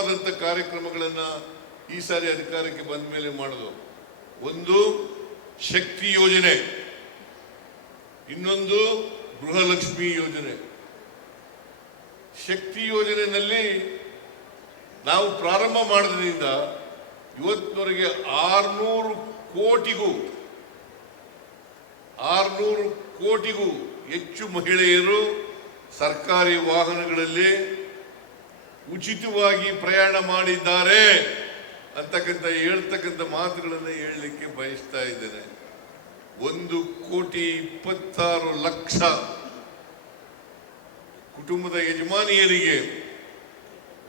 ಮುಖ್ಯವಾದಂಥ ಕಾರ್ಯಕ್ರಮಗಳನ್ನು ಈ ಸಾರಿ ಅಧಿಕಾರಕ್ಕೆ ಬಂದ ಮೇಲೆ ಮಾಡೋದು. ಒಂದು ಶಕ್ತಿ ಯೋಜನೆ, ಇನ್ನೊಂದು ಗೃಹಲಕ್ಷ್ಮಿ ಯೋಜನೆ. ಶಕ್ತಿ ಯೋಜನೆಯಲ್ಲಿ ನಾವು ಪ್ರಾರಂಭ ಮಾಡಿದ್ರಿಂದ ಇವತ್ತಿನವರೆಗೆ 600 ಕೋಟಿಗೂ ಹೆಚ್ಚು ಮಹಿಳೆಯರು ಸರ್ಕಾರಿ ವಾಹನಗಳಲ್ಲಿ ಉಚಿತವಾಗಿ ಪ್ರಯಾಣ ಮಾಡಿದ್ದಾರೆ ಹೇಳ್ತಕ್ಕಂಥ ಮಾತುಗಳನ್ನು ಹೇಳಲಿಕ್ಕೆ ಬಯಸ್ತಾ ಇದ್ದೇನೆ. 1,26,00,000 ಕುಟುಂಬದ ಯಜಮಾನಿಯರಿಗೆ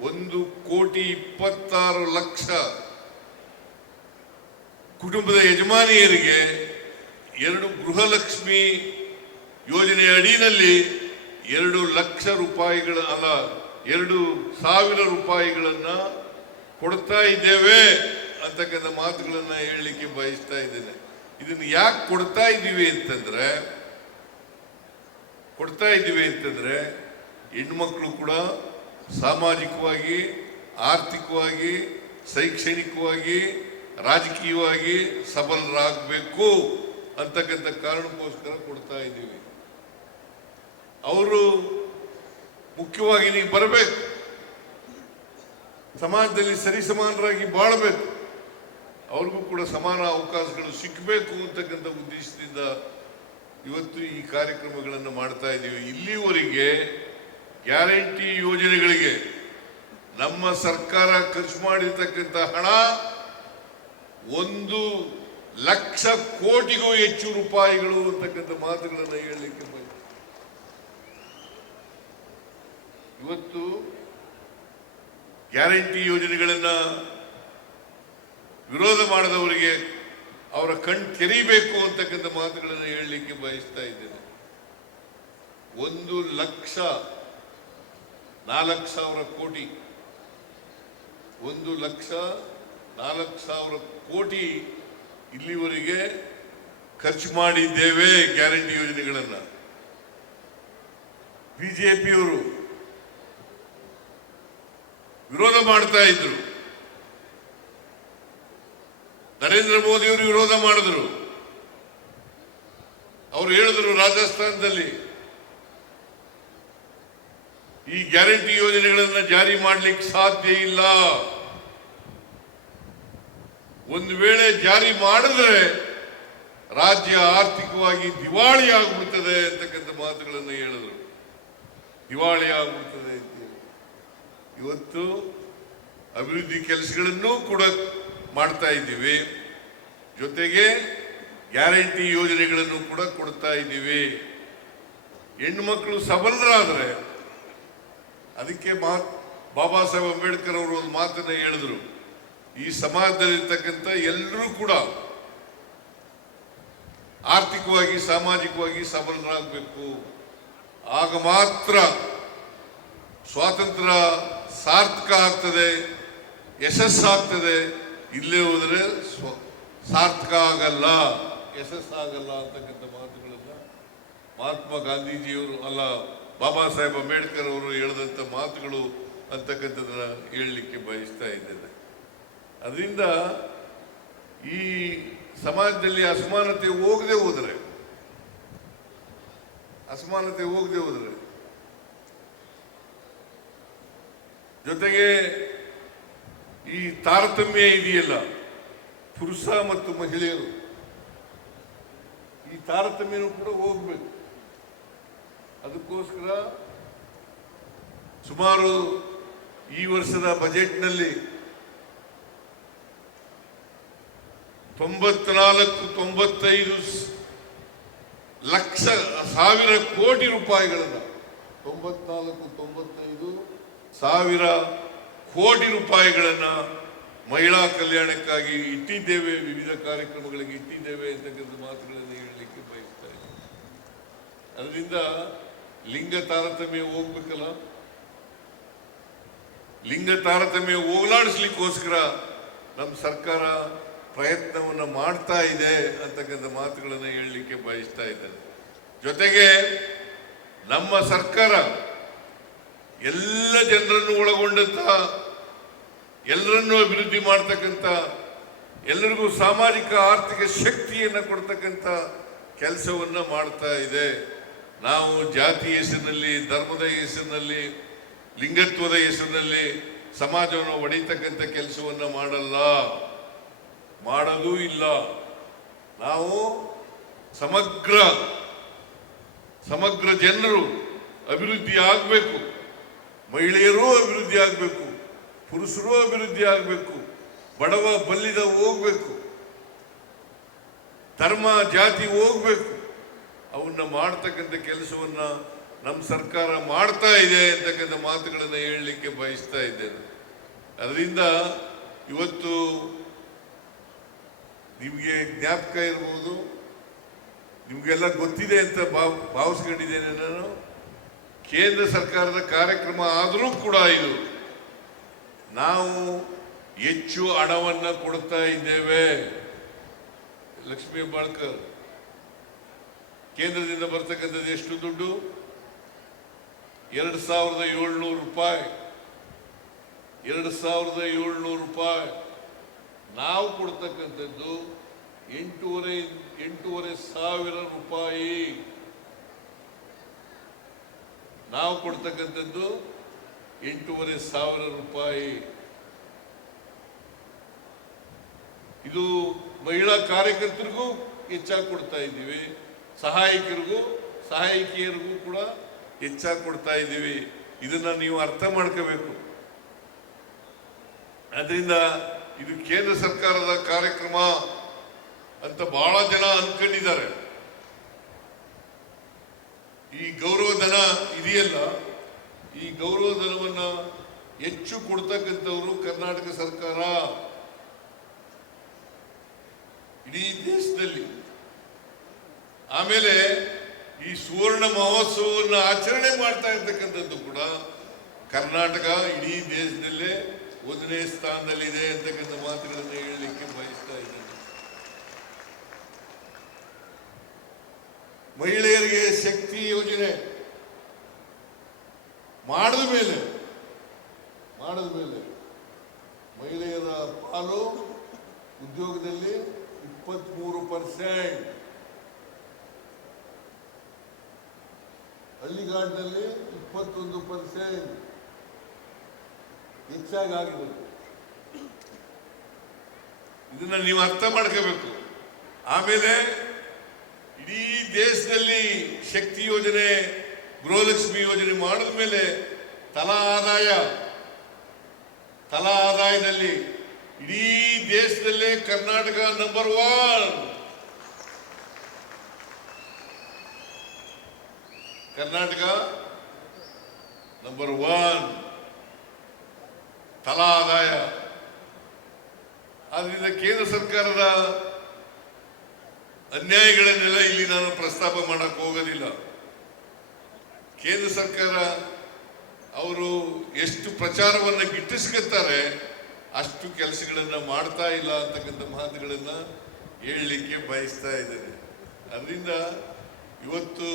1,26,00,000 ಕುಟುಂಬದ ಯಜಮಾನಿಯರಿಗೆ 2 ಗೃಹಲಕ್ಷ್ಮಿ ಯೋಜನೆ ಅಡಿಯಲ್ಲಿ 2,00,000 ರೂಪಾಯಿಗಳ 2,000 ರೂಪಾಯಿಗಳನ್ನ ಕೊಡ್ತಾ ಇದ್ದೇವೆ ಅಂತಕ್ಕಂಥ ಮಾತುಗಳನ್ನ ಹೇಳಲಿಕ್ಕೆ ಬಯಸ್ತಾ ಇದ್ದೇನೆ. ಇದನ್ನು ಯಾಕೆ ಕೊಡ್ತಾ ಇದ್ದೀವಿ ಅಂತಂದ್ರೆ ಹೆಣ್ಮಕ್ಳು ಕೂಡ ಸಾಮಾಜಿಕವಾಗಿ, ಆರ್ಥಿಕವಾಗಿ, ಶೈಕ್ಷಣಿಕವಾಗಿ, ರಾಜಕೀಯವಾಗಿ ಸಬಲರಾಗಬೇಕು ಅಂತಕ್ಕಂಥ ಕಾರಣಕ್ಕೋಸ್ಕರ ಕೊಡ್ತಾ ಇದ್ದೀವಿ. ಅವರು ಮುಖ್ಯವಾಗಿ ನೀವು ಬರಬೇಕು, ಸಮಾಜದಲ್ಲಿ ಸರಿಸಮಾನರಾಗಿ ಬಾಳಬೇಕು, ಅವ್ರಿಗೂ ಕೂಡ ಸಮಾನ ಅವಕಾಶಗಳು ಸಿಕ್ಕಬೇಕು ಅಂತಕ್ಕಂಥ ಉದ್ದೇಶದಿಂದ ಇವತ್ತು ಈ ಕಾರ್ಯಕ್ರಮಗಳನ್ನು ಮಾಡ್ತಾ ಇದ್ದೀವಿ. ಇಲ್ಲಿವರೆಗೆ ಗ್ಯಾರಂಟಿ ಯೋಜನೆಗಳಿಗೆ ನಮ್ಮ ಸರ್ಕಾರ ಖರ್ಚು ಮಾಡಿರ್ತಕ್ಕಂಥ ಹಣ 1,00,000 ಕೋಟಿಗೂ ಹೆಚ್ಚು ರೂಪಾಯಿಗಳು ಅಂತಕ್ಕಂಥ ಮಾತುಗಳನ್ನು ಹೇಳಲಿಕ್ಕೆ ಇವತ್ತು ಗ್ಯಾರಂಟಿ ಯೋಜನೆಗಳನ್ನ ವಿರೋಧ ಮಾಡದವರಿಗೆ ಅವರ ಕಣ್ ತೆರೀಬೇಕು ಅಂತಕ್ಕಂಥ ಮಾತುಗಳನ್ನು ಹೇಳಲಿಕ್ಕೆ ಬಯಸ್ತಾ ಇದ್ದೇನೆ. 1,04,000 ಕೋಟಿ 1,04,000 ಕೋಟಿ ಇಲ್ಲಿವರೆಗೆ ಖರ್ಚು ಮಾಡಿದ್ದೇವೆ ಗ್ಯಾರಂಟಿ ಯೋಜನೆಗಳನ್ನ. ಬಿಜೆಪಿಯವರು ವಿರೋಧ ಮಾಡ್ತಾ ಇದ್ರು, ನರೇಂದ್ರ ಮೋದಿಯವರು ವಿರೋಧ ಮಾಡಿದ್ರು. ಅವರು ಹೇಳಿದ್ರು ರಾಜಸ್ಥಾನದಲ್ಲಿ ಈ ಗ್ಯಾರಂಟಿ ಯೋಜನೆಗಳನ್ನು ಜಾರಿ ಮಾಡಲಿಕ್ಕೆ ಸಾಧ್ಯ ಇಲ್ಲ, ಒಂದು ವೇಳೆ ಜಾರಿ ಮಾಡಿದ್ರೆ ರಾಜ್ಯ ಆರ್ಥಿಕವಾಗಿ ದಿವಾಳಿ ಆಗ್ಬಿಡ್ತದೆ ಅಂತಕ್ಕಂಥ ಮಾತುಗಳನ್ನು ಹೇಳಿದ್ರು. ದಿವಾಳಿ ಆಗ್ಬಿಡ್ತದೆ ಅಂತ. ಇವತ್ತು ಅಭಿವೃದ್ಧಿ ಕೆಲಸಗಳನ್ನು ಕೂಡ ಮಾಡ್ತಾ ಇದ್ದೀವಿ, ಜೊತೆಗೆ ಗ್ಯಾರಂಟಿ ಯೋಜನೆಗಳನ್ನು ಕೂಡ ಕೊಡ್ತಾ ಇದ್ದೀವಿ. ಹೆಣ್ಣು ಮಕ್ಕಳು ಸಬಲರಾದ್ರೆ ಅದಕ್ಕೆ ಬಾಬಾ ಸಾಹೇಬ್ ಅಂಬೇಡ್ಕರ್ ಅವರು ಒಂದು ಮಾತನ್ನ ಹೇಳಿದ್ರು, ಈ ಸಮಾಜದಲ್ಲಿರ್ತಕ್ಕಂಥ ಎಲ್ಲರೂ ಕೂಡ ಆರ್ಥಿಕವಾಗಿ, ಸಾಮಾಜಿಕವಾಗಿ ಸಬಲರಾಗಬೇಕು, ಆಗ ಮಾತ್ರ ಸ್ವಾತಂತ್ರ್ಯ ಸಾರ್ಥಕ ಆಗ್ತದೆ, ಯಶಸ್ಸಾಗ್ತದೆ. ಇಲ್ಲೇ ಹೋದರೆ ಸಾರ್ಥಕ ಆಗಲ್ಲ, ಯಶಸ್ಸಾಗಲ್ಲ ಅಂತಕ್ಕಂಥ ಮಾತುಗಳನ್ನ ಮಹಾತ್ಮ ಗಾಂಧೀಜಿಯವರು ಬಾಬಾ ಸಾಹೇಬ್ ಅಂಬೇಡ್ಕರ್ ಅವರು ಹೇಳಿದಂಥ ಮಾತುಗಳು ಅಂತಕ್ಕಂಥದ್ದನ್ನ ಹೇಳಲಿಕ್ಕೆ ಬಯಸ್ತಾ ಇದ್ದೇನೆ. ಅದರಿಂದ ಈ ಸಮಾಜದಲ್ಲಿ ಅಸಮಾನತೆ ಹೋಗದೆ ಹೋದರೆ ಜೊತೆಗೆ ಈ ತಾರತಮ್ಯ ಇದೆಯಲ್ಲ, ಪುರುಷ ಮತ್ತು ಮಹಿಳೆಯರು, ಈ ತಾರತಮ್ಯನೂ ಕೂಡ ಹೋಗ್ಬೇಕು. ಅದಕ್ಕೋಸ್ಕರ ಸುಮಾರು ಈ ವರ್ಷದ ಬಜೆಟ್ನಲ್ಲಿ 94-95 ಕೋಟಿ ರೂಪಾಯಿಗಳನ್ನು 94-95 ಕೋಟಿ ರೂಪಾಯಿಗಳನ್ನು ಮಹಿಳಾ ಕಲ್ಯಾಣಕ್ಕಾಗಿ ಇಟ್ಟಿದ್ದೇವೆ, ವಿವಿಧ ಕಾರ್ಯಕ್ರಮಗಳಿಗೆ ಇಟ್ಟಿದ್ದೇವೆ ಅಂತಕ್ಕಂಥ ಮಾತುಗಳನ್ನು ಹೇಳಲಿಕ್ಕೆ ಬಯಸ್ತಾ ಇದ್ದೇವೆ. ಅದರಿಂದ ಲಿಂಗ ತಾರತಮ್ಯ ಹೋಗ್ಬೇಕಲ್ಲ, ಲಿಂಗ ತಾರತಮ್ಯ ಹೋಗಲಾಡಿಸ್ಲಿಕ್ಕೋಸ್ಕರ ನಮ್ಮ ಸರ್ಕಾರ ಪ್ರಯತ್ನವನ್ನು ಮಾಡ್ತಾ ಇದೆ ಅಂತಕ್ಕಂಥ ಮಾತುಗಳನ್ನು ಹೇಳಲಿಕ್ಕೆ ಬಯಸ್ತಾ ಇದ್ದೇನೆ. ಜೊತೆಗೆ ನಮ್ಮ ಸರ್ಕಾರ ಎಲ್ಲ ಜನರನ್ನು ಒಳಗೊಂಡಂತ ಎಲ್ಲರನ್ನೂ ಅಭಿವೃದ್ಧಿ ಮಾಡ್ತಕ್ಕಂಥ, ಎಲ್ಲರಿಗೂ ಸಾಮಾಜಿಕ ಆರ್ಥಿಕ ಶಕ್ತಿಯನ್ನು ಕೊಡ್ತಕ್ಕಂಥ ಕೆಲಸವನ್ನ ಮಾಡ್ತಾ ಇದೆ. ನಾವು ಜಾತಿ ಹೆಸರಿನಲ್ಲಿ, ಧರ್ಮದ ಹೆಸರಿನಲ್ಲಿ, ಲಿಂಗತ್ವದ ಹೆಸರಿನಲ್ಲಿ ಸಮಾಜವನ್ನು ಒಡೆಯತಕ್ಕಂಥ ಕೆಲಸವನ್ನ ಮಾಡಲ್ಲ, ಮಾಡಲೂ ಇಲ್ಲ. ನಾವು ಸಮಗ್ರ ಜನರು ಅಭಿವೃದ್ಧಿ ಆಗಬೇಕು, ಮಹಿಳೆಯರೂ ಅಭಿವೃದ್ಧಿ ಆಗಬೇಕು, ಪುರುಷರು ಅಭಿವೃದ್ಧಿ ಆಗಬೇಕು, ಬಡವ ಬಲ್ಲಿದ ಹೋಗ್ಬೇಕು, ಧರ್ಮ ಜಾತಿ ಹೋಗ್ಬೇಕು. ಅವನ್ನ ಮಾಡ್ತಕ್ಕಂಥ ಕೆಲಸವನ್ನ ನಮ್ಮ ಸರ್ಕಾರ ಮಾಡ್ತಾ ಇದೆ ಅಂತಕ್ಕಂಥ ಮಾತುಗಳನ್ನು ಹೇಳಲಿಕ್ಕೆ ಬಯಸ್ತಾ ಇದ್ದೇನೆ. ಅದರಿಂದ ಇವತ್ತು ನಿಮಗೆ ಜ್ಞಾಪಕ ಇರ್ಬೋದು, ನಿಮಗೆಲ್ಲ ಗೊತ್ತಿದೆ ಅಂತ ಭಾವಿಸ್ಕೊಂಡಿದ್ದೇನೆ ನಾನು. ಕೇಂದ್ರ ಸರ್ಕಾರದ ಕಾರ್ಯಕ್ರಮ ಆದರೂ ಕೂಡ ಇದು ನಾವು ಹೆಚ್ಚು ಹಣವನ್ನು ಕೊಡ್ತಾ ಇದ್ದೇವೆ. ಲಕ್ಷ್ಮೀ ಹೆಬ್ಬಾಳ್ಕರ್, ಕೇಂದ್ರದಿಂದ ಬರ್ತಕ್ಕಂಥದ್ದು ಎಷ್ಟು ದುಡ್ಡು? 2,700 ರೂಪಾಯಿ. 2,700 ರೂಪಾಯಿ. ನಾವು ಕೊಡ್ತಕ್ಕಂಥದ್ದು 8,500 ರೂಪಾಯಿ. ನಾವು ಕೊಡ್ತಕ್ಕಂಥದ್ದು 8,500 ರೂಪಾಯಿ. ಇದು ಮಹಿಳಾ ಕಾರ್ಯಕರ್ತರಿಗೂ ಹೆಚ್ಚಾಗಿ ಕೊಡ್ತಾ ಇದ್ದೀವಿ, ಸಹಾಯಕಿಯರಿಗೂ ಕೂಡ ಹೆಚ್ಚಾಗಿ ಕೊಡ್ತಾ ಇದ್ದೀವಿ. ಇದನ್ನ ನೀವು ಅರ್ಥ ಮಾಡ್ಕೋಬೇಕು. ಅದರಿಂದ ಇದು ಕೇಂದ್ರ ಸರ್ಕಾರದ ಕಾರ್ಯಕ್ರಮ ಅಂತ ಬಹಳ ಜನ ಅನ್ಕೊಂಡಿದ್ದಾರೆ. ಈ ಗೌರವಧನ ಇದೆಯಲ್ಲ, ಈ ಗೌರವಧನವನ್ನ ಹೆಚ್ಚು ಕೊಡ್ತಕ್ಕಂಥವ್ರು ಕರ್ನಾಟಕ ಸರ್ಕಾರ ಇಡೀ ದೇಶದಲ್ಲಿ. ಆಮೇಲೆ ಈ ಸುವರ್ಣ ಮಹೋತ್ಸವವನ್ನು ಆಚರಣೆ ಮಾಡ್ತಾ ಇರ್ತಕ್ಕಂಥದ್ದು ಕೂಡ ಕರ್ನಾಟಕ ಇಡೀ ದೇಶದಲ್ಲೇ 1ನೇ ಸ್ಥಾನದಲ್ಲಿದೆ ಅಂತಕ್ಕಂಥ ಮಾತುಗಳನ್ನು ಹೇಳಲಿಕ್ಕೆ ಬಯಸ್ತಾ ಇದ್ದೇನೆ. ಮಹಿಳೆಯರಿಗೆ ಶಕ್ತಿ ಯೋಜನೆ ಮಾಡಿದ ಮೇಲೆ ಮಹಿಳೆಯರ ಪಾಲು ಉದ್ಯೋಗದಲ್ಲಿ 23%, ಹಳ್ಳಿಗಾಡಿನಲ್ಲಿ 21% ಹೆಚ್ಚಾಗಿದೆ. ಇದನ್ನ ನೀವು ಅರ್ಥ ಮಾಡ್ಕೋಬೇಕು. ಆಮೇಲೆ ಇಡೀ ದೇಶದಲ್ಲಿ ಶಕ್ತಿ ಯೋಜನೆ, ಗೃಹಲಕ್ಷ್ಮಿ ಯೋಜನೆ ಮಾಡಿದ ಮೇಲೆ ತಲಾ ಆದಾಯದಲ್ಲಿ ಇಡೀ ದೇಶದಲ್ಲೇ ಕರ್ನಾಟಕ ನಂಬರ್ 1. ಕರ್ನಾಟಕ ನಂಬರ್ 1 ತಲಾ ಆದಾಯ. ಆದ್ರಿಂದ ಕೇಂದ್ರ ಸರ್ಕಾರದ ಅನ್ಯಾಯಗಳನ್ನೆಲ್ಲ ಇಲ್ಲಿ ನಾನು ಪ್ರಸ್ತಾಪ ಮಾಡಕ್ ಹೋಗೋದಿಲ್ಲ. ಕೇಂದ್ರ ಸರ್ಕಾರ ಅವರು ಎಷ್ಟು ಪ್ರಚಾರವನ್ನು ಗಿಟ್ಟಿಸ್ಕೊತಾರೆ ಅಷ್ಟು ಕೆಲಸಗಳನ್ನ ಮಾಡ್ತಾ ಇಲ್ಲ ಅಂತಕ್ಕಂಥ ಮಾತುಗಳನ್ನ ಹೇಳಲಿಕ್ಕೆ ಬಯಸ್ತಾ ಇದ್ದೇನೆ. ಅದರಿಂದ ಇವತ್ತು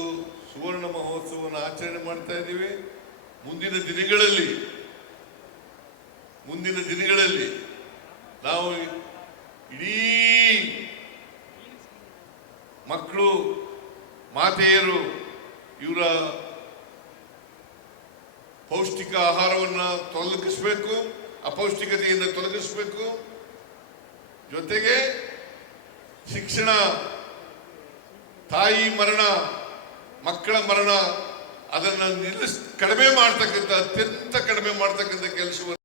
ಸುವರ್ಣ ಮಹೋತ್ಸವವನ್ನು ಆಚರಣೆ ಮಾಡ್ತಾ ಇದ್ದೀವಿ. ಮುಂದಿನ ದಿನಗಳಲ್ಲಿ ನಾವು ಇಡೀ ಮಕ್ಕಳು, ಮಾತೆಯರು ಇವರ ಪೌಷ್ಟಿಕ ಆಹಾರವನ್ನು ತೊಲಗಿಸಬೇಕು, ಅಪೌಷ್ಟಿಕತೆಯಿಂದ ತೊಲಗಿಸಬೇಕು. ಜೊತೆಗೆ ಶಿಕ್ಷಣ, ತಾಯಿ ಮರಣ, ಮಕ್ಕಳ ಮರಣ ಅದನ್ನು ಅತ್ಯಂತ ಕಡಿಮೆ ಮಾಡ್ತಕ್ಕಂಥ ಕೆಲಸವನ್ನು